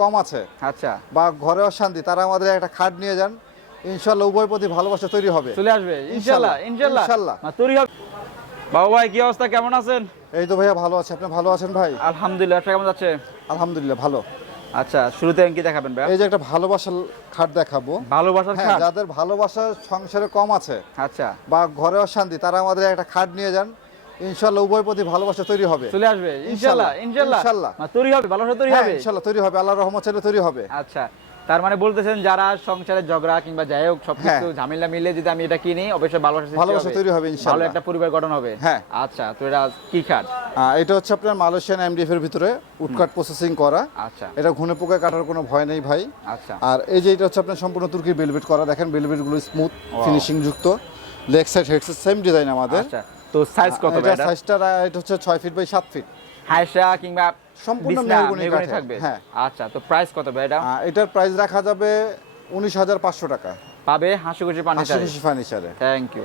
কম আছে। আচ্ছা। বা ঘরে অশান্তি তারা আমাদের একটা খাট নিয়ে যান ইনশাল্লাহ উভয় প্রতি ভালোবাসা তৈরি হবে। চলে আসবে। ইনশাল্লাহ ইনশাল্লাহ ইনশাল্লাহ। তৈরি হবে। বাবু ভাই কি অবস্থা? কেমন আছেন? এই তো ভাইয়া ভালো আছে। আপনি ভালো আছেন ভাই? আলহামদুলিল্লাহ ব্যবসা কেমন যাচ্ছে? আলহামদুলিল্লাহ ভালো। আচ্ছা শুরুতে আমি কি দেখাবেন ভাই এই যে একটা ভালোবাসার খাট দেখাবো। ভালোবাসার হ্যাঁ খাট? যাদের ভালোবাসার সংসারে কম আছে আচ্ছা। বা ঘরে অশান্তি তারা আমাদের একটা খাট নিয়ে যান ইনশাল্লাহ উভয় প্রতি ভালোবাসা তৈরি হবে। চলে আসবে। ইনশাল্লাহ ইনশাল্লাহ ইনশাল্লাহ। মা, তৈরি হবে ভালোবাসা তৈরি হ্যাঁ হবে? ইনশাল্লাহ তৈরি হবে। আল্লাহ রহমত চাইলে তৈরি হবে। আচ্ছা তার মানে বলতেছেন যারা সংসারে ঝগড়া কিংবা যাই হোক সবকিছু হ্যাঁ। ঝামেলা মিলে যদি আমি এটা কিনি অবশ্যই ভালোবাসা ভালোবাসা তৈরি হবে ভালো একটা পরিবার গঠন হবে। হ্যাঁ। আচ্ছা তো এটা কি খাট? এটা হচ্ছে আপনার মালয়েশিয়ান এমডিএফ এর ভিতরে উটকাট প্রসেসিং করা। আচ্ছা। এটা ঘুনে পোকা কাটার কোনো ভয় নেই ভাই। আচ্ছা। আর এই যে এটা হচ্ছে আপনার সম্পূর্ণ তুর্কি বেলভেট করা। দেখেন বেলভেটগুলো স্মুথ ফিনিশিং যুক্ত। Leg side head same design আমাদের। আচ্ছা। তো সাইজ কত এটা সাইজটা এটা হচ্ছে ছয় ফিট বাই সাত ফিট হাইসা কিংবা সম্পূর্ণ মেহগনি থাকবে? হ্যাঁ। আচ্ছা তো প্রাইস কত ভাই এটা এটার প্রাইস রাখা যাবে উনিশ হাজার পাঁচশো টাকা। পাবে হাসি খুশি পানি আশি ফার্নিচারে থ্যাংক ইউ